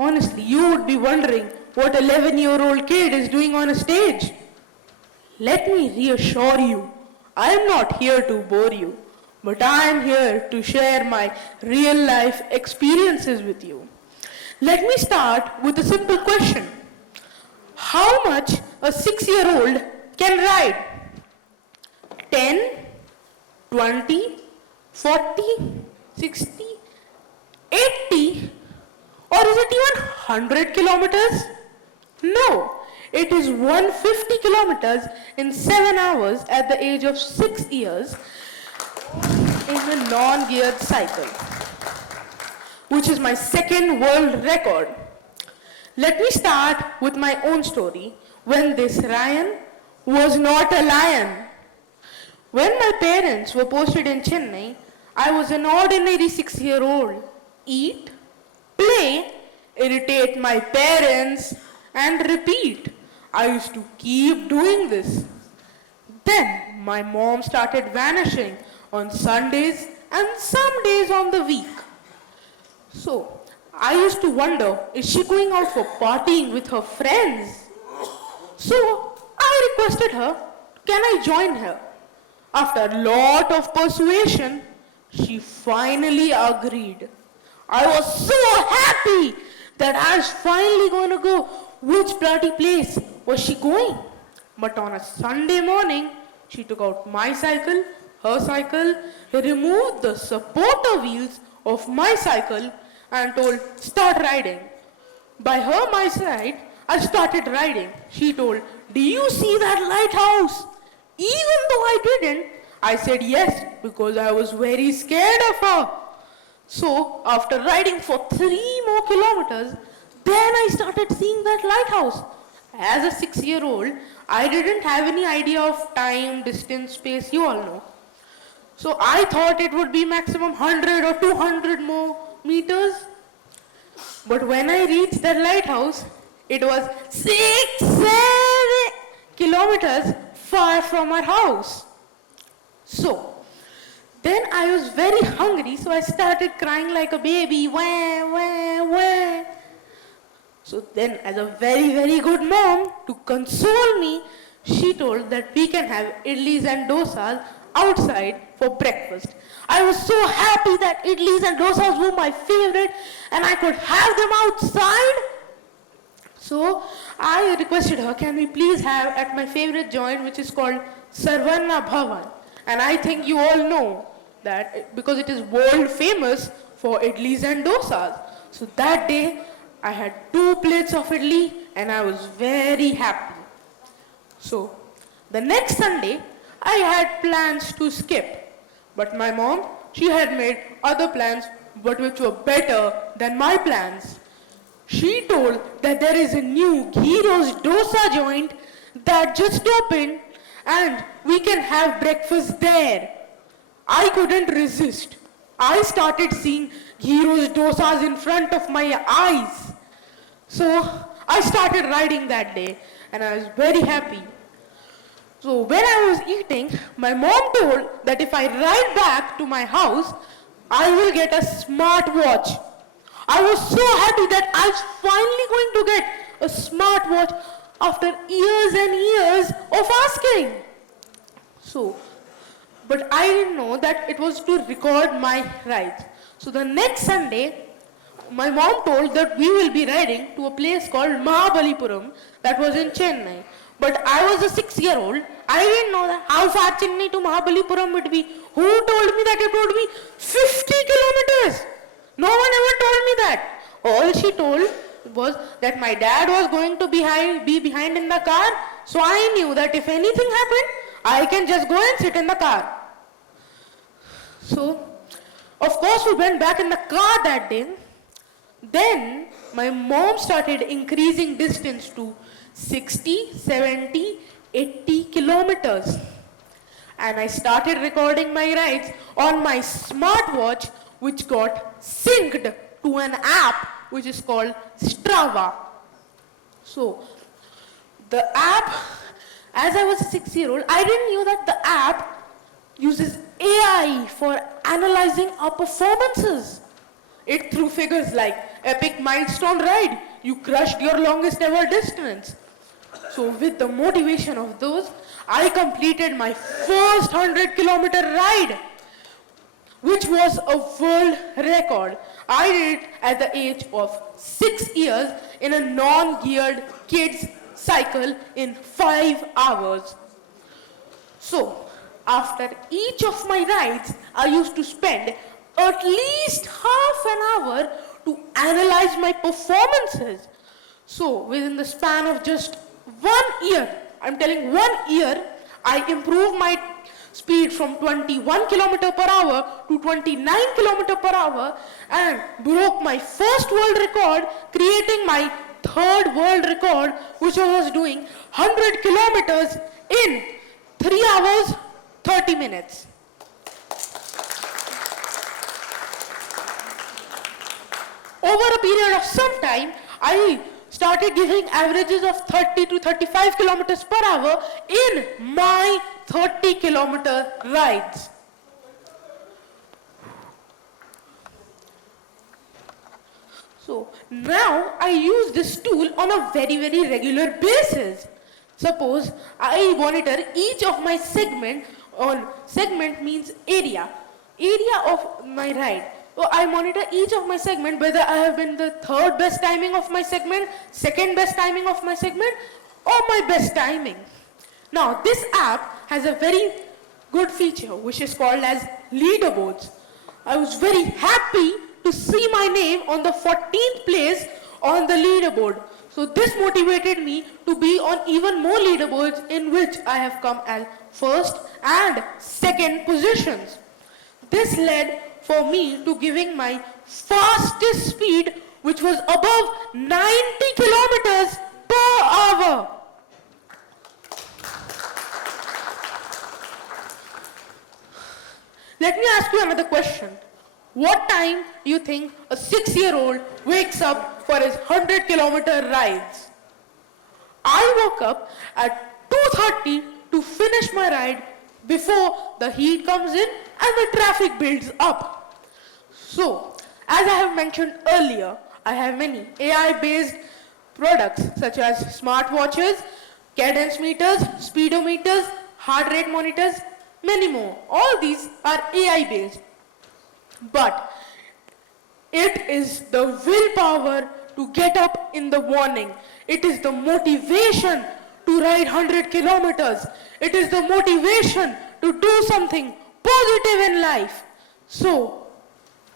Honestly, you would be wondering what 11-year-old kid is doing on a stage. Let me reassure you, I am not here to bore you, but I am here to share my real life experiences with you. Let me start with a simple question. How much a 6-year-old can ride? 10, 20, 40, 60, 80, or is it even 100 kilometers? No, it is 150 kilometers in 7 hours at the age of 6 years in a non-geared cycle, which is my second world record. Let me start with my own story when this Ryan was not a lion. When my parents were posted in Chennai, I was an ordinary 6-year-old. Eat, play, irritate my parents, and repeat. I used to keep doing this. Then my mom started vanishing on Sundays and some days on the week. So I used to wonder, is she going out for partying with her friends? So I requested her, can I join her? After a lot of persuasion, she finally agreed. I was so happy that I was finally going to go. Which bloody place was she going? But on a Sunday morning, she took out my cycle, her cycle, removed the supporter wheels of my cycle and told, start riding. By her my side, I started riding. She told, do you see that lighthouse? Even though I didn't, I said yes because I was very scared of her. So after riding for 3 more kilometers, then I started seeing that lighthouse. As a 6-year-old, I didn't have any idea of time, distance, space, you all know. So I thought it would be maximum 100 or 200 more meters. But when I reached that lighthouse, it was 7 kilometers far from our house. So, then I was very hungry, so I started crying like a baby. Wah, wah, wah. So then, as a very, very good mom, to console me, she told that we can have idlis and dosas outside for breakfast. I was so happy that idlis and dosas were my favorite and I could have them outside. So I requested her, can we please have at my favorite joint, which is called Sarvanna Bhavan. And I think you all know that because it is world famous for idlis and dosas. So that day I had 2 plates of idli and I was very happy. So the next Sunday I had plans to skip. But my mom, she had made other plans but which were better than my plans. She told that there is a new ghee roast dosa joint that just opened and we can have breakfast there. I couldn't resist. I started seeing ghee roast dosas in front of my eyes. So I started riding that day and I was very happy. So when I was eating, my mom told that if I ride back to my house, I will get a smartwatch. I was so happy that I was finally going to get a smartwatch after years and years of asking. So, but I didn't know that it was to record my rides. So the next Sunday, my mom told that we will be riding to a place called Mahabalipuram that was in Chennai. But I was a 6-year-old. I didn't know that how far Chennai to Mahabalipuram would be. Who told me that it would be 50 kilometers? No one ever told me that. All she told was that my dad was going to be behind in the car. So I knew that if anything happened, I can just go and sit in the car. So, of course, we went back in the car that day. Then my mom started increasing distance to 60, 70, 80 kilometers. And I started recording my rides on my smartwatch, which got synced to an app which is called Strava. So, the app, as I was a 6-year-old, I didn't know that the app uses AI for analyzing our performances. It threw figures like epic milestone ride, you crushed your longest ever distance. So with the motivation of those, I completed my first 100-kilometer ride, which was a world record. I did it at the age of 6 years in a non-geared kids cycle in 5 hours. So, after each of my rides, I used to spend at least half an hour to analyze my performances. So, within the span of just 1 year, I'm telling 1 year, I improved my speed from 21 km per hour to 29 km per hour and broke my first world record, creating my third world record, which I was doing 100 kilometers in 3 hours, 30 minutes. Over a period of some time, I started giving averages of 30 to 35 kilometers per hour in my 30-kilometer rides. So now I use this tool on a very, very regular basis. Suppose I monitor each of my segment means area of my ride. So I monitor each of my segment whether I have been the third best timing of my segment, second best timing of my segment, or my best timing. Now this app has a very good feature which is called as leaderboards. I was very happy to see my name on the 14th place on the leaderboard. So this motivated me to be on even more leaderboards in which I have come as first and second positions. This led for me to giving my fastest speed, which was above 90 kilometers per hour. Let me ask you another question. What time do you think a 6-year-old wakes up for his 100-kilometer rides? I woke up at 2:30 to finish my ride before the heat comes in and the traffic builds up. So, as I have mentioned earlier, I have many AI-based products such as smartwatches, cadence meters, speedometers, heart rate monitors, many more. All these are AI-based. But it is the willpower to get up in the morning. It is the motivation to ride 100 kilometers. It is the motivation to do something positive in life. So,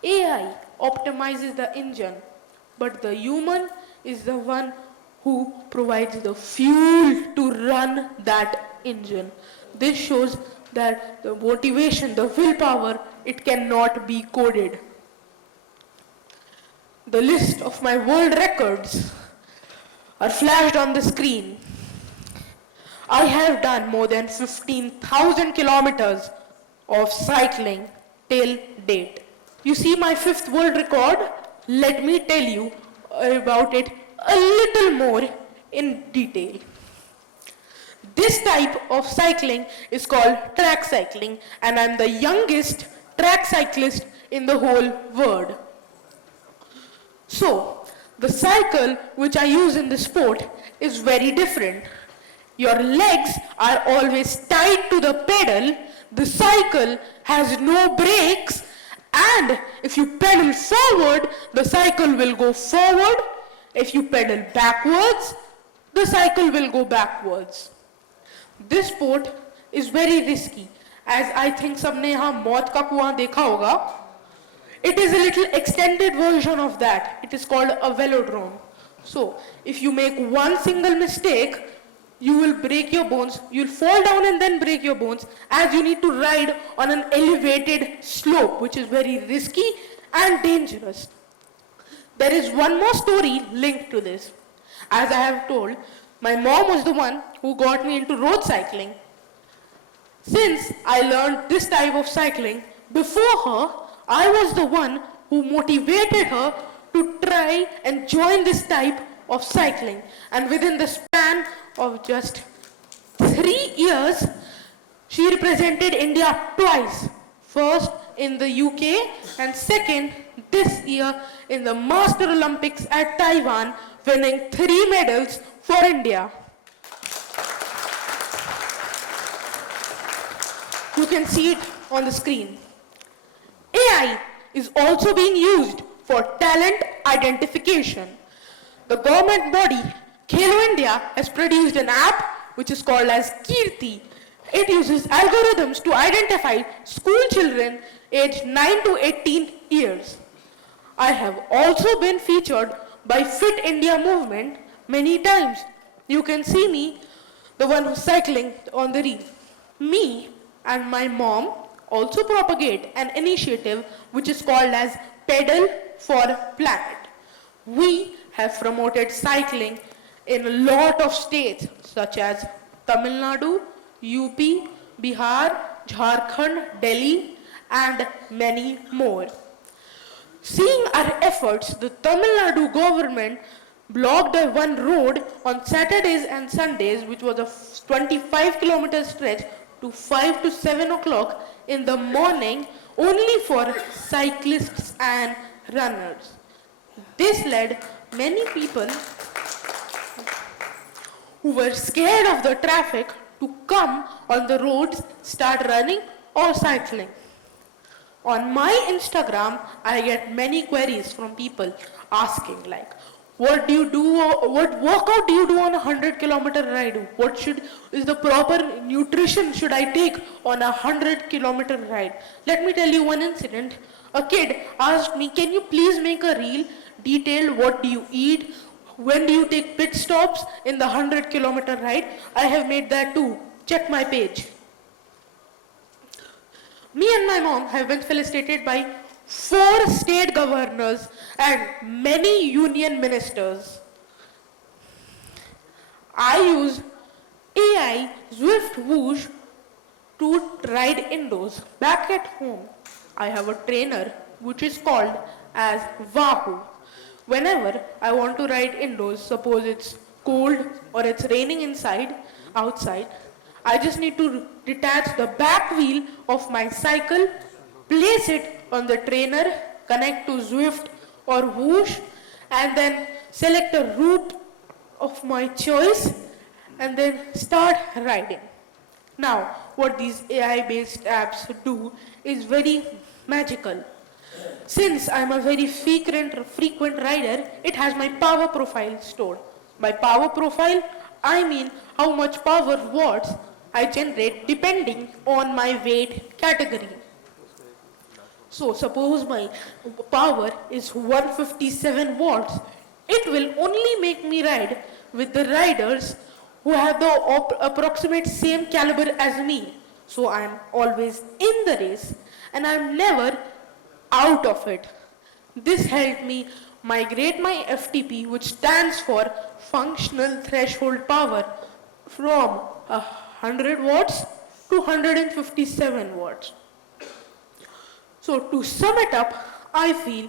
AI optimizes the engine, but the human is the one who provides the fuel to run that engine. This shows that the motivation, the willpower, it cannot be coded. The list of my world records are flashed on the screen. I have done more than 15,000 kilometers of cycling till date. You see my 5th world record? Let me tell you about it a little more in detail. This type of cycling is called track cycling, and I'm the youngest track cyclist in the whole world. So, the cycle which I use in the sport is very different. Your legs are always tied to the pedal, the cycle has no brakes, and if you pedal forward, the cycle will go forward. If you pedal backwards, the cycle will go backwards. This sport is very risky, as I think सबने यहाँ मौत का कुआं देखा होगा. It is a little extended version of that. It is called a velodrome. So, if you make one single mistake, you will break your bones, you'll fall down and then break your bones, as you need to ride on an elevated slope, which is very risky and dangerous. There is one more story linked to this. As I have told, my mom was the one who got me into road cycling. Since I learned this type of cycling, before her, I was the one who motivated her to try and join this type of cycling. And within the span of just 3 years, she represented India twice. First in the UK and second this year in the Master Olympics at Taiwan, winning 3 medals for India. You can see it on the screen. AI is also being used for talent identification. The government body Khelo India has produced an app which is called as Kirti. It uses algorithms to identify school children aged 9 to 18 years. I have also been featured by Fit India movement many times. You can see me, the one who's cycling on the reel. Me and my mom also propagate an initiative which is called as Pedal for Planet. We have promoted cycling in a lot of states such as Tamil Nadu, UP, Bihar, Jharkhand, Delhi, and many more. Seeing our efforts, the Tamil Nadu government blocked one road on Saturdays and Sundays, which was a 25-kilometer stretch to 5 to 7 o'clock in the morning, only for cyclists and runners. This led many people who were scared of the traffic to come on the roads, start running or cycling. On my Instagram, I get many queries from people asking like, what do you do, what workout do you do on a 100-kilometer ride? What is the proper nutrition should I take on a 100-kilometer ride? Let me tell you one incident. A kid asked me, can you please make a reel detailed what do you eat? When do you take pit stops in the 100-kilometer ride? I have made that too. Check my page. Me and my mom have been felicitated by 4 state governors and many union ministers. I use AI Zwift Whoosh to ride indoors. Back at home, I have a trainer which is called as Wahoo. Whenever I want to ride indoors, suppose it's cold or it's raining outside, I just need to detach the back wheel of my cycle, place it on the trainer, connect to Zwift or Whoosh, and then select a route of my choice and then start riding. Now, what these AI-based apps do is very magical. Since I'm a very frequent rider, it has my power profile stored. By power profile, I mean how much power watts I generate depending on my weight category. So suppose my power is 157 watts. It will only make me ride with the riders who have the approximate same caliber as me. So I am always in the race and I am never out of it. This helped me migrate my FTP, which stands for functional threshold power, from 100 watts to 157 watts. So to sum it up, I feel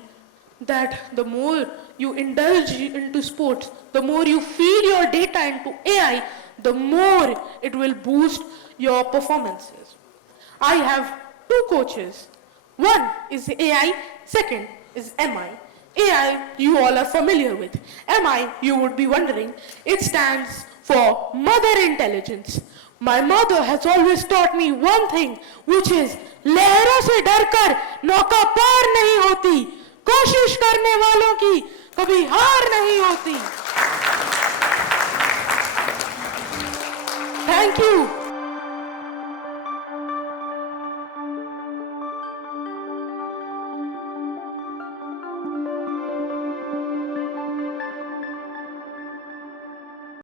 that the more you indulge into sports, the more you feed your data into AI, the more it will boost your performances. I have 2 coaches. One is AI, second is MI. AI, you all are familiar with. MI, you would be wondering, it stands for Mother Intelligence. My mother has always taught me one thing, which is, लहरों से डरकर नौका पार नहीं होती, कोशिश करने वालों की कभी हार नहीं होती. Thank you.